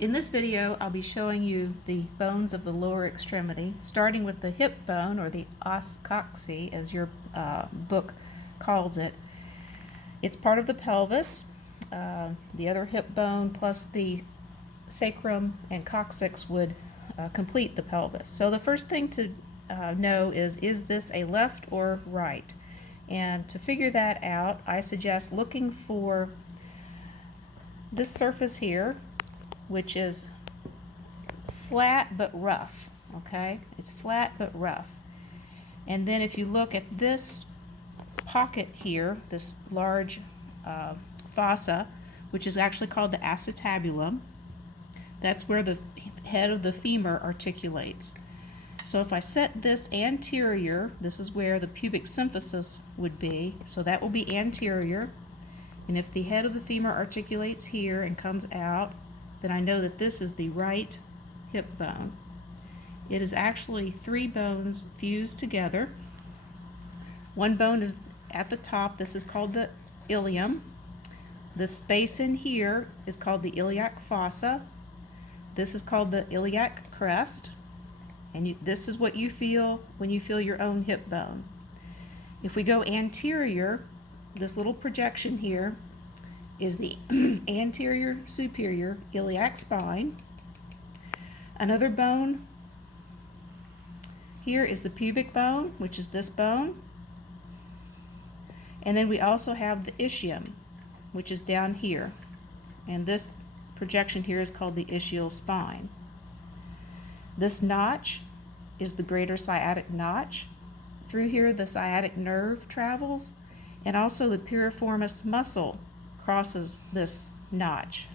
In this video, I'll be showing you the bones of the lower extremity, starting with the hip bone, or the os coxae, as your book calls it. It's part of the pelvis. The other hip bone plus the sacrum and coccyx would complete the pelvis. So the first thing to know is this a left or right? And to figure that out, I suggest looking for this surface here, which is flat but rough, okay? It's flat but rough. And then if you look at this pocket here, this large fossa, which is actually called the acetabulum, that's where the head of the femur articulates. So if I set this anterior, this is where the pubic symphysis would be, so that will be anterior. And if the head of the femur articulates here and comes out, then I know that this is the right hip bone. It is actually three bones fused together. One bone is at the top. This is called the ilium. The space in here is called the iliac fossa. This is called the iliac crest. And this is what you feel when you feel your own hip bone. If we go anterior, this little projection here is the anterior superior iliac spine. Another bone here is the pubic bone, which is this bone. And then we also have the ischium, which is down here. And this projection here is called the ischial spine. This notch is the greater sciatic notch. Through here the sciatic nerve travels, and also the piriformis muscle crosses this notch.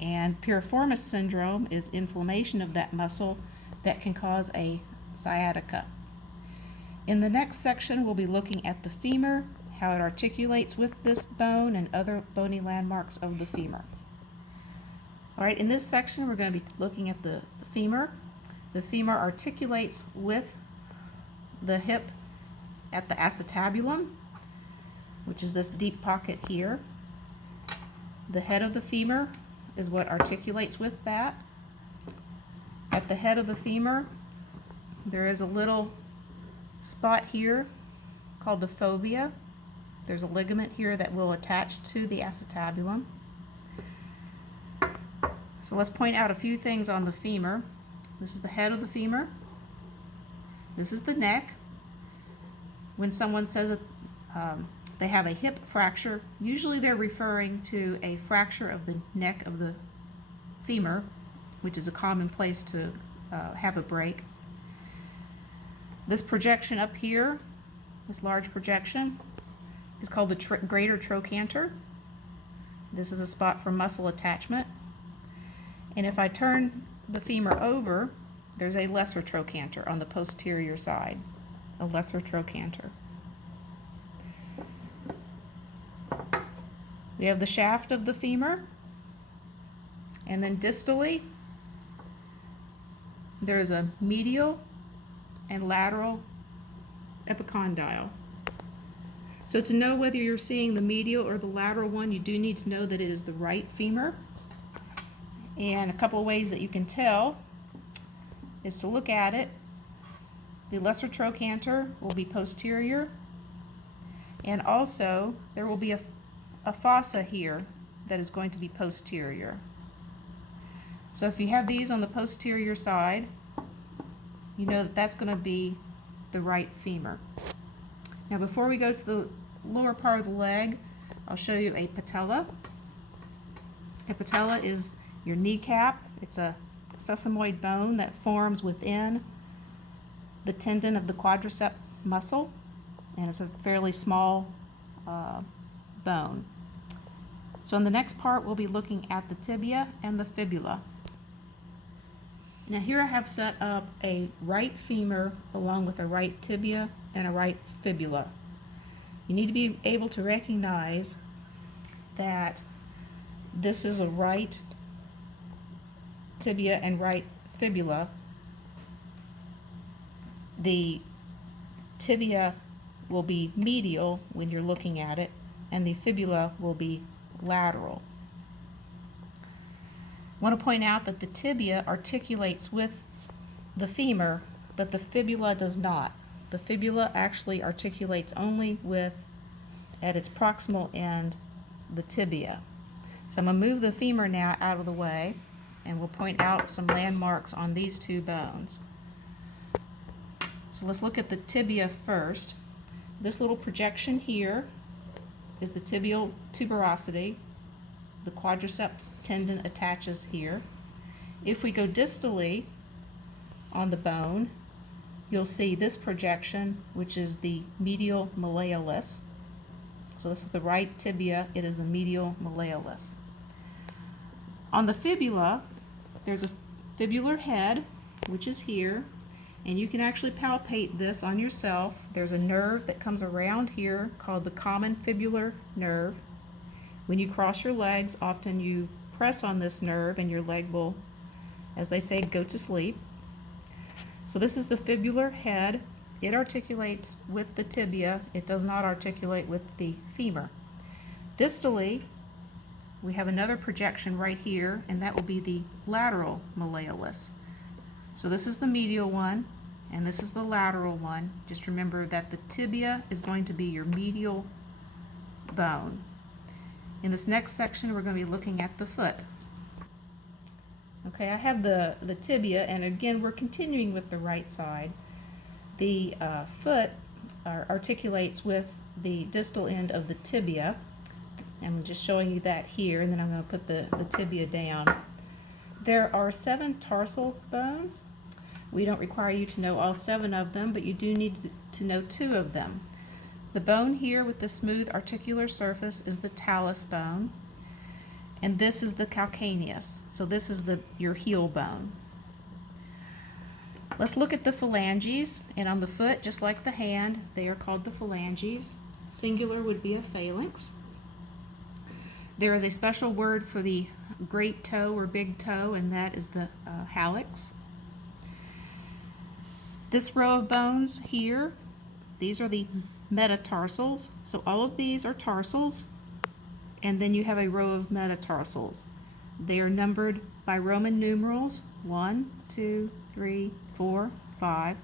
And piriformis syndrome is inflammation of that muscle that can cause a sciatica. In the next section, we'll be looking at the femur, how it articulates with this bone and other bony landmarks of the femur. All right, in this section, we're going to be looking at the femur. The femur articulates with the hip at the acetabulum, which is this deep pocket here. The head of the femur is what articulates with that. At the head of the femur, there is a little spot here called the fovea. There's a ligament here that will attach to the acetabulum. So let's point out a few things on the femur. This is the head of the femur. This is the neck. When someone says that they have a hip fracture, usually they're referring to a fracture of the neck of the femur, which is a common place to have a break. This projection up here, this large projection, is called the greater trochanter. This is a spot for muscle attachment. And if I turn the femur over, there's a lesser trochanter on the posterior side, a lesser trochanter. We have the shaft of the femur, and then distally there is a medial and lateral epicondyle. So to know whether you're seeing the medial or the lateral one, you do need to know that it is the right femur. And a couple of ways that you can tell is to look at it. The lesser trochanter will be posterior, and also there will be a fossa here that is going to be posterior. So if you have these on the posterior side, you know that that's going to be the right femur. Now before we go to the lower part of the leg, I'll show you a patella. A patella is your kneecap. It's a sesamoid bone that forms within the tendon of the quadricep muscle, and it's a fairly small bone. So in the next part, we'll be looking at the tibia and the fibula. Now here I have set up a right femur along with a right tibia and a right fibula. You need to be able to recognize that this is a right tibia and right fibula. The tibia will be medial when you're looking at it, and the fibula will be lateral. want to point out that the tibia articulates with the femur, but the fibula does not. The fibula actually articulates only with, at its proximal end, the tibia. So I'm going to move the femur now out of the way, and we'll point out some landmarks on these two bones. So let's look at the tibia first. This little projection here is the tibial tuberosity. The quadriceps tendon attaches here. If we go distally on the bone, you'll see this projection, which is the medial malleolus. So this is the right tibia, it is the medial malleolus. On the fibula, there's a fibular head, which is here, and you can actually palpate this on yourself. There's a nerve that comes around here called the common fibular nerve. When you cross your legs, often you press on this nerve and your leg will, as they say, go to sleep. So this is the fibular head. It articulates with the tibia. It does not articulate with the femur. Distally, we have another projection right here, and that will be the lateral malleolus. So this is the medial one, and this is the lateral one. Just remember that the tibia is going to be your medial bone. In this next section, we're going to be looking at the foot. Okay, I have the tibia, and again, we're continuing with the right side. The foot articulates with the distal end of the tibia. I'm just showing you that here, and then I'm going to put the tibia down. There are 7 tarsal bones. We don't require you to know all 7 of them, but you do need to know 2 of them. The bone here with the smooth articular surface is the talus bone, and this is the calcaneus. So this is your heel bone. Let's look at the phalanges, and on the foot, just like the hand, they are called the phalanges. Singular would be a phalanx. There is a special word for the great toe or big toe, and that is the hallux. This row of bones here, these are the metatarsals. So all of these are tarsals, and then you have a row of metatarsals. They are numbered by Roman numerals, 1, 2, 3, 4, 5.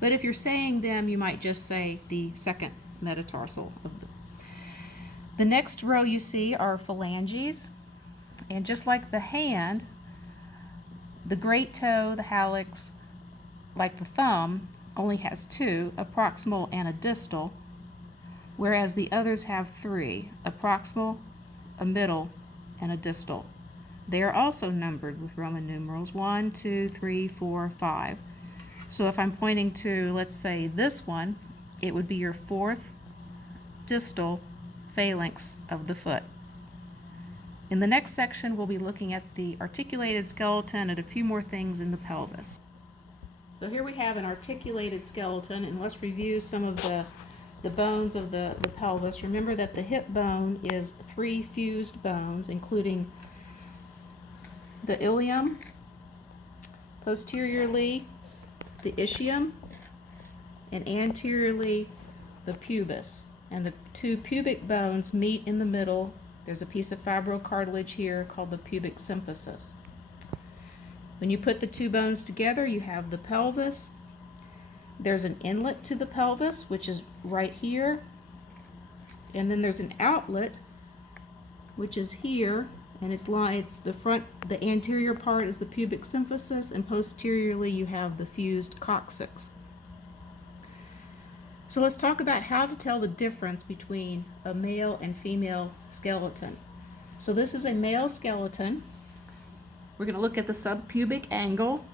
But if you're saying them, you might just say the second metatarsal of the next row you see are phalanges, and just like the hand, the great toe, the hallux, like the thumb, only has 2, a proximal and a distal, whereas the others have 3, a proximal, a middle, and a distal. They are also numbered with Roman numerals, 1, 2, 3, 4, 5. So if I'm pointing to, let's say, this one, it would be your 4th distal phalanx of the foot. In the next section, we'll be looking at the articulated skeleton and a few more things in the pelvis. So here we have an articulated skeleton, and let's review some of the bones of the pelvis. Remember that the hip bone is 3 fused bones, including the ilium, posteriorly the ischium, and anteriorly the pubis. And the 2 pubic bones meet in the middle. There's a piece of fibrocartilage here called the pubic symphysis. When you put the 2 bones together, you have the pelvis. There's an inlet to the pelvis, which is right here. And then there's an outlet, which is here. And it's the front, the anterior part is the pubic symphysis, and posteriorly you have the fused coccyx. So let's talk about how to tell the difference between a male and female skeleton. So this is a male skeleton. We're going to look at the subpubic angle,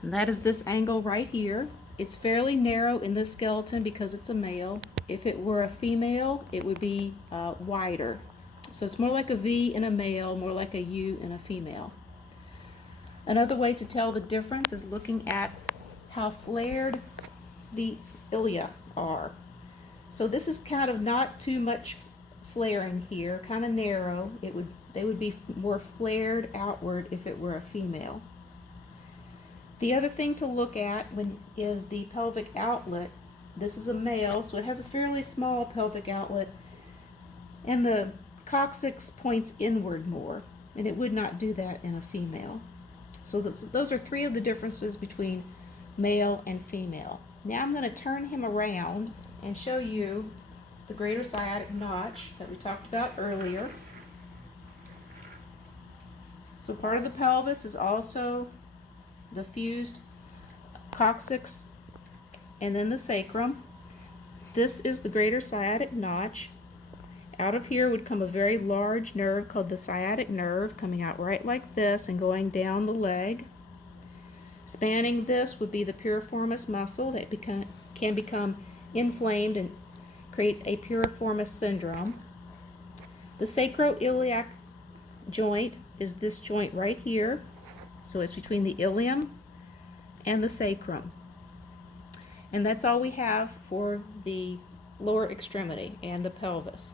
and that is this angle right here. It's fairly narrow in this skeleton because it's a male. If it were a female, it would be wider. So it's more like a V in a male, more like a U in a female. Another way to tell the difference is looking at how flared the ilia are. So this is kind of not too much flaring here, kind of narrow. They would be more flared outward if it were a female. The other thing to look at is the pelvic outlet. This is a male, so it has a fairly small pelvic outlet, and the coccyx points inward more. and it would not do that in a female. So those are three of the differences between male and female. Now I'm going to turn him around and show you the greater sciatic notch that we talked about earlier. So part of the pelvis is also the fused coccyx and then the sacrum. This is the greater sciatic notch. Out of here would come a very large nerve called the sciatic nerve, coming out right like this and going down the leg. Spanning this would be the piriformis muscle that can become inflamed and create a piriformis syndrome. The sacroiliac joint is this joint right here. So it's between the ilium and the sacrum. And that's all we have for the lower extremity and the pelvis.